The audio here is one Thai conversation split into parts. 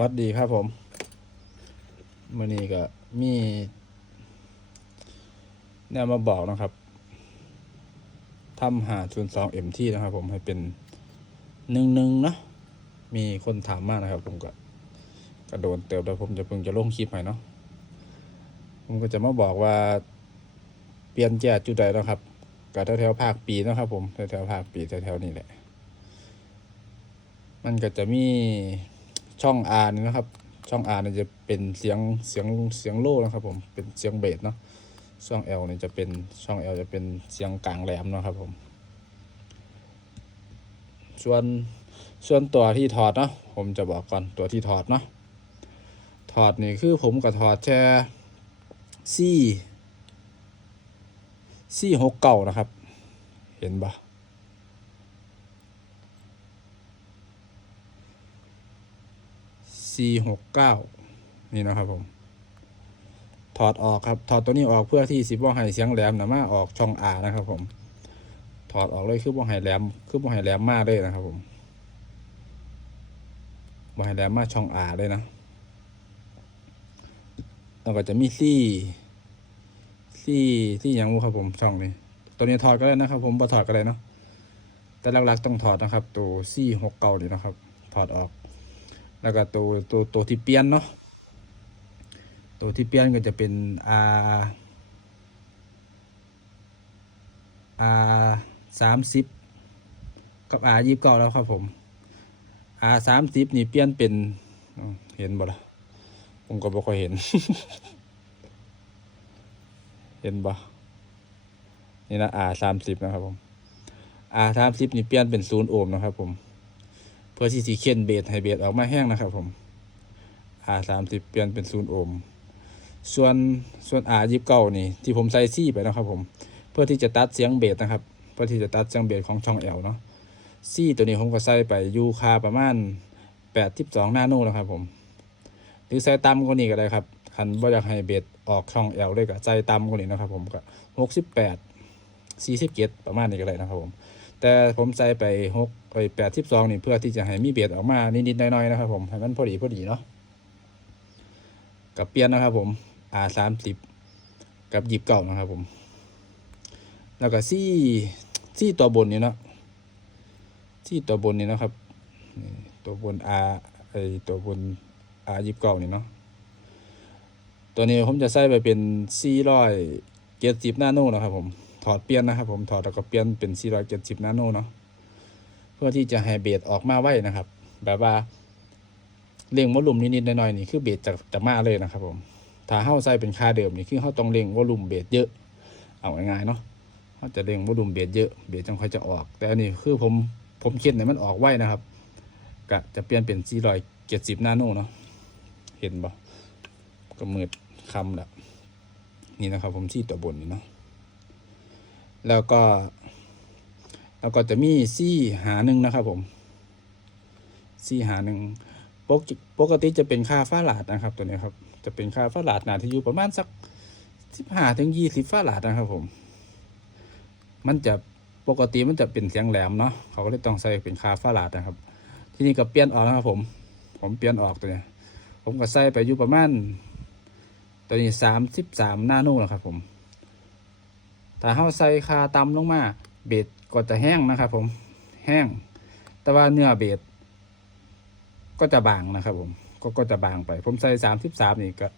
วัดดีครับผมมื่อนี้ก็มีแนวมาบอกนะครับทำหาศูนย์สองเอ็มที่นะครับผมให้เป็นหนึ่งหนึ่งเนาะมีคนถามมากนะครับ ผมก็กระโดนเติบแล้วผมจะเพิ่งจะลงคลิปให้เนาะผมก็จะมาบอกว่า เปลี่ยนแก้จุดใดนะครับกับแถวๆภาคปีนะครับ ผมแถวๆภาคปีแถวๆนี้แหละ มันก็จะมี ช่องอานี่นะครับ ช่องอาเนี่ยจะเป็นเสียงเสียงเสียงโล่นะครับผมเป็นเสียงเบสเนาะช่องเอลเนี่ยจะเป็นช่องเอลจะเป็นเสียงกลางแหลมนะครับผม ส่วนส่วนตัวที่ถอดเนาะผมจะบอกก่อนตัวที่ถอดเนาะถอดนี่คือผมก็ถอดแค่ซี่ซี่หกเก่านะครับ เห็นปะ 4 6 9 นี่นะครับผม ถอดออกครับ ถอดตัวนี้ออกเพื่อที่สิบ่ให้เสียงแหลมนะมาออกช่องอานะครับผม ถอดออกเลยคือบ่ให้แหลม คือบ่ให้แหลมมากเลยนะครับผมบ่ให้แหลมมากช่องอาเลยนะแล้วก็จะมีซี่ซี่ซี่ยังบ่ครับผมช่องนี้ ตัวนี้ถอดก็ได้นะครับ ผมบ่ถอดก็ได้เนาะแต่หลักๆต้องถอดนะครับ ตัวซี่หกเก้านี่นะครับ ถอดออก แล้วก็ตัวตัวตัวที่เปลี่ยนเนาะตัวที่เปลี่ยนก็จะเป็น R R สามสิบกับ R ยี่สิบเก้าแล้วครับผม R สามสิบนี่เปลี่ยนเป็นเห็นบ่ล่ะผมก็บ่ค่อยเห็น เห็นบ่นี่นะ R สามสิบนะครับผม R สามสิบนี่เปลี่ยนเป็นศูนย์โอห์มนะครับผม เพื่อที่จะเค้นเบสให้เบสออกมาแห้งนะครับผม R สามสิบเปลี่ยนเป็นศูนย์โอห์มส่วนส่วน R ยี่สิบเก้านี่ที่ผมใส่ซี่ไปนะครับผม เพื่อที่จะตัดเสียงเบสนะครับ เพื่อที่จะตัดเสียงเบสของช่องแอลเนาะซี่ตัวนี้ผมก็ใส่ไปยูคาประมาณแปดทิบสองนาโนนะครับผมหรือใส่ต่ำกว่านี้ก็ได้ครับคันบ่อยากให้เบสออกช่องแอลเลยก็ใส่ต่ำกว่านี้นะครับผมก็หกสิบแปดสี่สิบเจ็ดประมาณนี้ก็ได้นะครับผม แต่ผมใส่ไปหกไปแปดสิบสองนี่เพื่อที่จะให้มีเบียดออกมานิดๆหน่อยๆนะครับ ผมให้มันพอดีพอดีเนาะกับเปลี่ยนนะครับ ผม R สามสิบกับหยิบเก่านะครับ ผม แล้วก็ซี่ซี่ตัวบนนี่เนาะซี่ตัวบนนี่นะครับนี่ตัวบน R ไอตัวบน R หยิบเก่านี่เนาะตัวนี้ผมจะใส่ไปเป็นซี่ร้อยเจ็ดสิบหน้าโนนะครับผม ถอดเปลี่ยนนะครับผมถอดแล้วก็เปลี่ยนเป็น 470 นาโนเนาะเพื่อที่จะให้เบสออกมาไว้นะครับ แบบว่าเร่งวอลลุ่มนิดๆหน่อยๆนี่คือเบสจะจะมาเลยนะครับผมถ้าเฮาใส่เป็นค่าเดิมนี่คือเฮาต้องเร่งวอลลุ่มเบสเยอะ เอาง่ายๆเนาะเฮาจะเร่งวอลลุ่มเบสเยอะเบสจังค่อยจะออก แต่อันนี้คือผมผมคิดให้มันออกไว้นะครับก็จะเปลี่ยนเป็น 470 นาโนเนาะเห็นบ่ก็มืดคำละนี่นะครับผมที่ตัวบนนี่เนาะ แล้วก็ แล้วก็จะมีซี่หาหนึ่งนะครับผมซี่หาหนึ่งปกปกติจะเป็นค่าฟ้าหลาดนะครับ ตัวนี้ครับ จะเป็นค่าฟ้าหลาดนาที่อยู่ประมาณสักสิบห้าถึงยี่สิบฟ้าหลาดนะครับผม มันจะปกติมันจะเป็นเสียงแหลมเนาะเขาก็เลยต้องใส่เป็นค่าฟ้าหลาดนะครับ ที่นี้ก็เปลี่ยนออกนะครับผม ผมเปลี่ยนออกตัวนี้ผมก็ใส่ไปอยู่ประมาณตัวนี้สามสิบสามนาโนนะครับผม ถ้าเฮาใส่คาตำลงมา เบ็ดก็จะแห้งนะครับผมแห้ง แต่ว่าเนื้อเบ็ดก็จะบางนะครับผมก็ก็จะบางไป ผมใส่สามสิบสามนี่ก็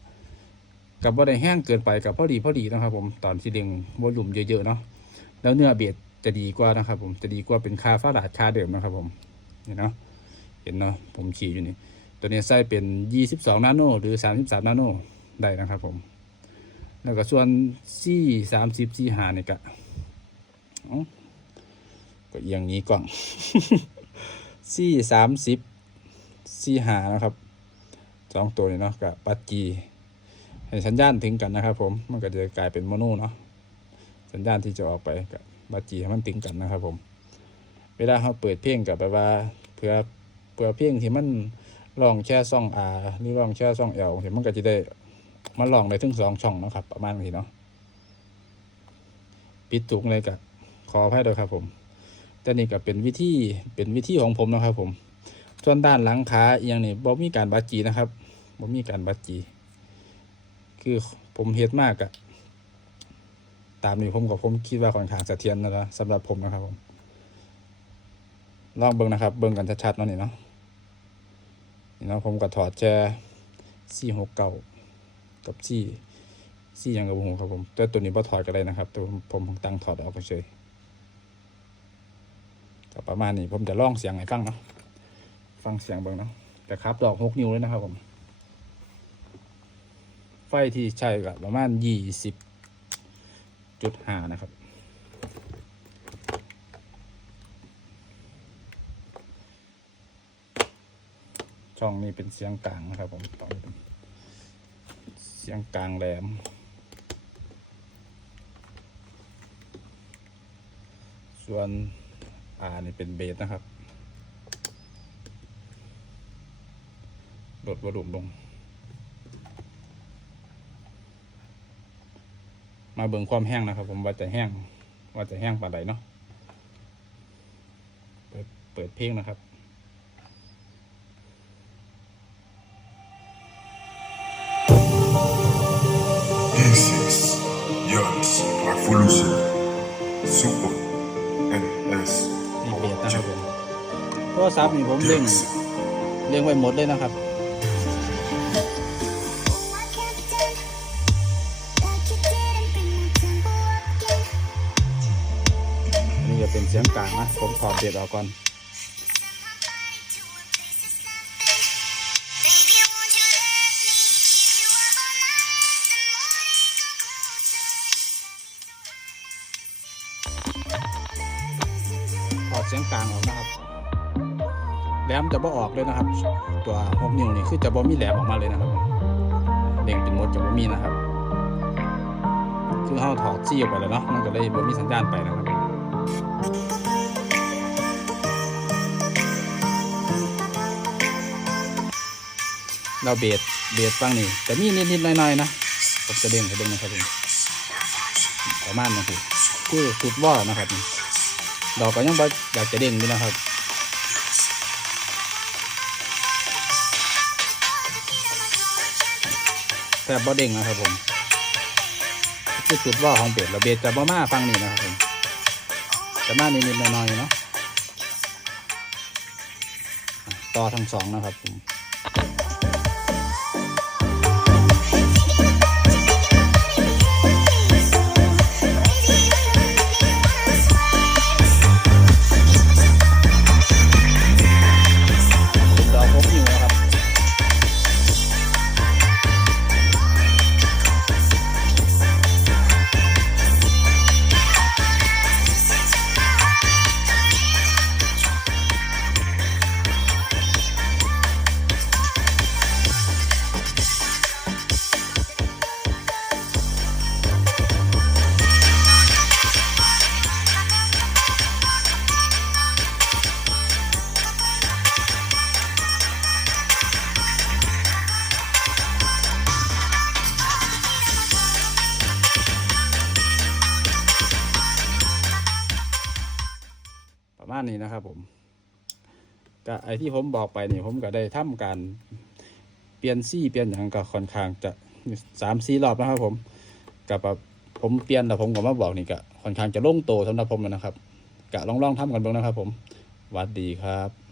กับว่าได้แห้งเกินไปกับพอดีพอดีนะครับ ผมตอนที่เล็งวอลลุ่มเยอะๆเนาะแล้วเนื้อเบ็ดจะดีกว่านะครับ ผมจะดีกว่าเป็นคาฟ้าหลาดคาเดิมนะครับ ผมเห็นเนาะเห็นเนาะผมขี่อยู่นี่ตัวนี้ใส่เป็นยี่สิบสองนาโนหรือสามสิบสามนาโนได้นะครับ ผม แล้วก็ส่วนซี่สามสิบซี่หาเนี่ยก็เอ้าก็เอียงนี้ก่องซี่สามสิบซี่หานะครับสองตัวนี้เนาะกับปัดจีให้สัญญาณถึงกันนะครับ ผมมันก็จะกลายเป็นโมโนเนาะสัญญาณที่จะออกไปกับบัดจีให้มันถึงกันนะครับ ผม เวลาเขาเปิดเพลงกับแบบว่าเพื่อเพื่อเพลงที่มันลองแช่ซ่องอาหรือลองแช่ซ่องเอลเห็นมันก็จะได้ มาลองได้ถึงสองช่องนะครับ ประมาณนี้เนาะปิดถุงเลยกับขออภัยด้วยครับ ผมแต่นี่ก็เป็นวิธีเป็นวิธีของผมนะครับผมส่วนด้านหลังขาเอียงนี่บ่มีการบาดจีนะครับบ่มีการบาดจี คือผมเฮ็ดมากอะตามนี้ผมกับผมคิดว่าค่อนข้างเสถียรนะนะสำหรับผมนะครับผมลองเบิ่งนะครับ เบิ่งกันชัดๆเนาะนี่เนาะนี่เนาะผมก็ถอดแค่สี่หกเก้า กับสี่สี่ยังกับผมครับผมแต่ตัวนี้บ่ถอดก็ได้นะครับ แต่ผมผมตั้งถอดออกเฉยก็ประมาณนี้ผมจะลองเสียงให้ฟังเนาะฟังเสียงเบิ่งเนาะแต่ครับดอกหกนิ้วเลยนะครับผม ไฟที่ใช้ก็ประมาณยี่สิบจุดห้านะครับช่องนี้เป็นเสียงกลางนะครับผมตอนนี้เป็นเสียงกลางแหลม ส่วนอานี่เป็นเบสนะครับลดวอลุ่มลง มาเบิ่งความแห้งนะครับ ผมว่าจะแห้ง ว่าจะแห้งปานใดเนาะเปิดเปิดเพลงนะครับ โทรศัพท์นี่ผมเล่งเล่งไว้หมดเลยนะครับอันนี้จะเป็นเสียงกลางนะ ผมถอดเบสออกก่อน ลมจะบ่ออกเลยนะครับ ตัวหกนิ้วนี่คือจะบ่มีแหลมออกมาเลยนะครับเด้งเป็นหมดจะบ่มีนะครับ คือเฮาถอดซี่ออกไปแล้วเนาะมันก็เลยบ่มีสัญญาณไปนะครับเราเบสเบสฟังนี่จะมีนิดๆหน่อยๆนะผมจะเด้งให้เด้งนะครับผมประมาณนี้คือคือสุดว่านะครับ ดอกก็ยังบ่อยากจะเด้งอยู่นะครับ แซ่บบ่เด้งนะครับผมคือจุดว่าของเบ็ดเราเบสจะบ่มาฟังนี่นะครับผมจะมานิดๆหน่อยๆเนาะต่อทั้งสองนะครับผม นะครับผมก็ไอที่ผมบอกไปนี่ผมก็ได้ทำการเปลี่ยนซี่เปลี่ยนอย่างก็ค่อนข้างจะสามสี่รอบนะครับ ผมกับผมเปลี่ยนแต่ผมก็มาบอกนี่ก็ค่อนข้างจะโล่งโตสำหรับผมนะครับกะลองๆทำกันบ้างนะครับ ผมวัดดีครับ